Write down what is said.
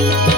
thank you